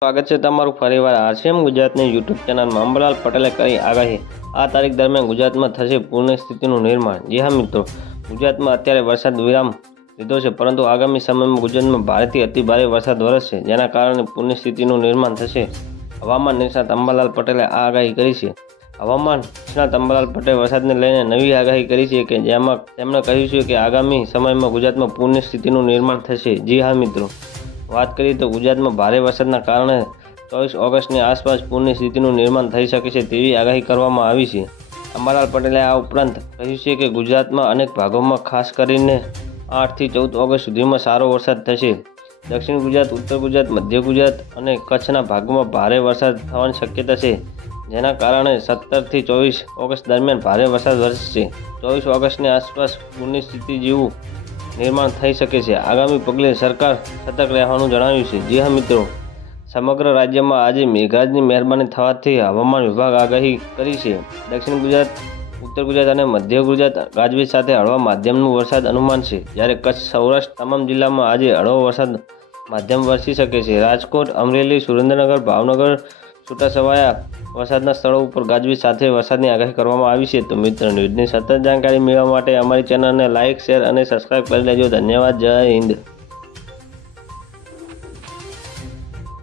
સ્વાગત છે તમારું ફરીવાર આરસીએમ ગુજરાતની યુટ્યુબ ચેનલમાં. અંબલાલ પટેલે કરી આગાહી. આ તારીખ દરમિયાન ગુજરાતમાં થશે પૂર્ણ સ્થિતિનું નિર્માણ. જી હા, મિત્રો. ગુજરાતમાં અત્યારે વરસાદ વિરામ લીધો છે, પરંતુ આગામી સમયમાં ગુજરાતમાં ભારેથી અતિ ભારે વરસાદ વરસશે, જેના કારણે પૂર્ણ સ્થિતિનું નિર્માણ થશે. હવામાન નિષ્ણાત અંબાલાલ પટેલે આ આગાહી કરી છે. હવામાન નિષ્ણાત અંબાલાલ પટેલે વરસાદને લઈને નવી આગાહી કરી છે કે જેમાં તેમણે કહ્યું છે કે આગામી સમયમાં ગુજરાતમાં પૂર્ણ સ્થિતિનું નિર્માણ થશે. જી હા, મિત્રો. વાત કરીએ તો ગુજરાતમાં ભારે વરસાદના કારણે ચોવીસ ઓગસ્ટની આસપાસ પૂરની સ્થિતિનું નિર્માણ થઈ શકે છે તેવી આગાહી કરવામાં આવી છે. અંબાલાલ પટેલે આ ઉપરાંત કહ્યું છે કે ગુજરાતમાં અનેક ભાગોમાં ખાસ કરીને આઠથી ચૌદ ઓગસ્ટ સુધીમાં સારો વરસાદ થશે. દક્ષિણ ગુજરાત, ઉત્તર ગુજરાત, મધ્ય ગુજરાત અને કચ્છના ભાગોમાં ભારે વરસાદ થવાની શક્યતા છે, જેના કારણે સત્તરથી ચોવીસ ઓગસ્ટ દરમિયાન ભારે વરસાદ વરસશે. ચોવીસ ઓગસ્ટની આસપાસ પૂરની સ્થિતિ જેવું નિર્માણ થઈ શકે છે. આગામી પગલે સરકાર સતર્ક રહેવાનું જણાવ્યું છે. જી હા, મિત્રો. સમગ્ર રાજ્યમાં આજે મેઘરાજની મહેરબાની થવાથી હવામાન વિભાગ આગાહી કરી છે. દક્ષિણ ગુજરાત, ઉત્તર ગુજરાત અને મધ્ય ગુજરાત ગાજવીજ સાથે હળવા માધ્યમનું વરસાદ અનુમાન છે. જ્યારે કચ્છ, સૌરાષ્ટ્ર તમામ જિલ્લામાં આજે હળવો વરસાદ માધ્યમ વરસી શકે છે. રાજકોટ, અમરેલી, સુરેન્દ્રનગર, ભાવનગર છૂટાછવાયા વરસાદના સ્થળો ઉપર ગાજવીજ સાથે વરસાદની આગાહી કરવામાં આવી છે. તો મિત્રો, ન્યૂઝની સતત જાણકારી મેળવવા માટે અમારી ચેનલને લાઇક શેર અને સબસ્ક્રાઇબ કરી લેજો. ધન્યવાદ. જય હિન્દ.